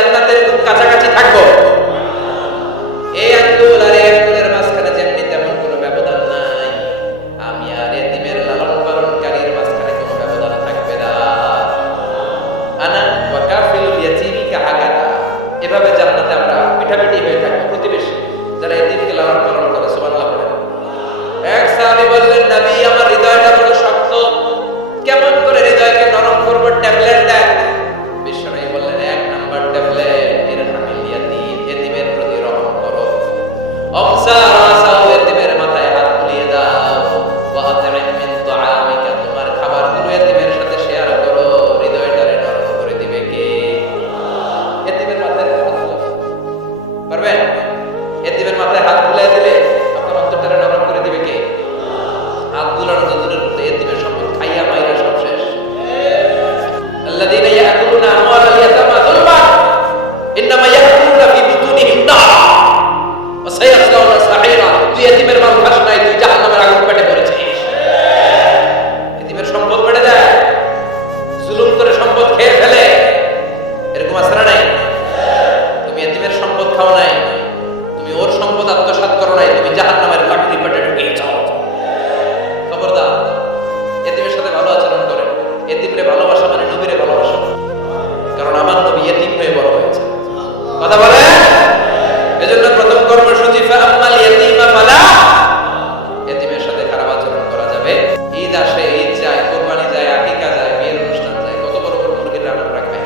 জান্নাতের খুব কাছাকাছি থাকবো। এই আঙ্গুল আর এই আঙ্গুলের মাঝখানে যেমনি তেমন কোনো ব্যবধান নাই, আমি আর এতিমের লালন পালনকারীর মাঝখানে কোনো ব্যবধান থাকবে না। আনা ওয়া কাফিলুল ইয়াতীমি কাহাকাদা, এভাবে জান্নাতে আমরা পিঠাপিঠি হয়ে থাকবো, প্রতিবেশী যারা এতিমকে লালন পালন করে। সুবহানাল্লাহ বলেন। এক সাহাবী বললেন, নবী আমার হৃদয়টা বড় শক্ত, কেমন করে হৃদয়কে নরম করব, ট্যাবলেট দেন। বিশ্বনবী বললেন, এক নাম্বার ট্যাবলেট, ইরহামিল ইয়াতীম, এতিমের প্রতি রহম করো। অমসা রাসাও, এতিমের মাথায় হাত বুলিয়ে দাও। ওয়া আত'ইম মিন তুআমিকা, তোমার খাবারগুলো এতিমের সাথে শেয়ার করো। হৃদয়টারে নরম করে দিবে কে? এতিমের মাথায় হাত বুলাও পারবেন? এতিমের মাথায় হাত বুলিয়ে দিলে আপনার অন্তরটারে নরম করে দিবে কে? হাত বুলানো তো দূরের কথা, এতিমের সম্পদ খাইয়া মাইরা সব শেষ। আল্লাযীনা ইয়াকুলুনা আমওয়ালাল ইয়াতামা যুলমান ইন্নামা ইয়াকুলুনা ফি বুতুনিহিম নারা ওয়া সায়াসলাউনা সাঈরা। তুই এতিমের মাল খাস নাই, তুই জাহান্নামের আগুন পেটে পড়েছিস। এতিমের সম্পদ বেড়ে যায়, জুলুম করে সম্পদ খেয়ে ফেলে, এরকম আছে না নাই? তুমি এতিমের সম্পদ খাও নাই, তুমি ওর সম্পদ আত্মসাৎ করো নাই, তুমি জাহান্নামের লাকড়ি পেটে ঢুকিয়েছ। খবরদার, এতিমের সাথে ভালো আচরণ করেন। এতিমরে ভালোবাসা মানে নবীরে ভালোবাসা, কারণ আমার নবী এতিম হয়ে বড় হয়েছে। কথা বলে, এজন্য প্রথম কর্মসূচি ফাআম্মাল ইয়াতীমা ফালা, এতিমের সাথে খারাপ আচরণ করা যাবে। ঈদ আসে, ঈদ যায়, কুরবানি যায়, আকিকা যায়, বিয়ের অনুষ্ঠান যায়, কত বড় বড় মুরগির রান্না রাখবে,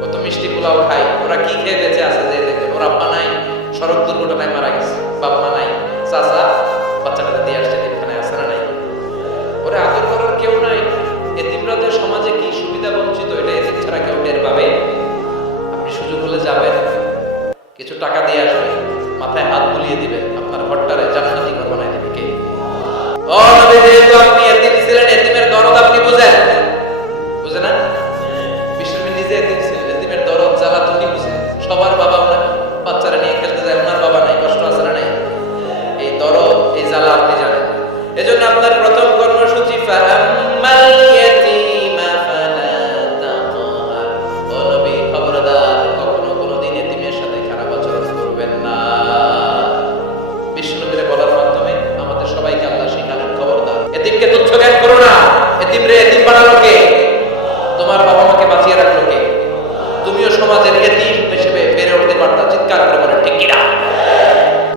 কত মিষ্টি পোলাও খাই। ওরা কি খেয়ে বেঁচে আছে যে দেখেন, ওর আব্বা নাই, সড়ক দুর্ঘটনায় মারা গেছে, বাপ মা নাই, চাচা বাচ্চাটা দিয়ে আসছে এখানে আছে না নাই, ওরা আদর করার কেউ নাই। এতিমরা যে সমাজে কি সুবিধা বঞ্চিত, এটা এতিম ছাড়া কেউ টের পাবে? আপনি সুযোগ হলে যাবেন, কিছু টাকা দিয়ে আসবেন, মাথায় হাত বুলিয়ে দিবেন,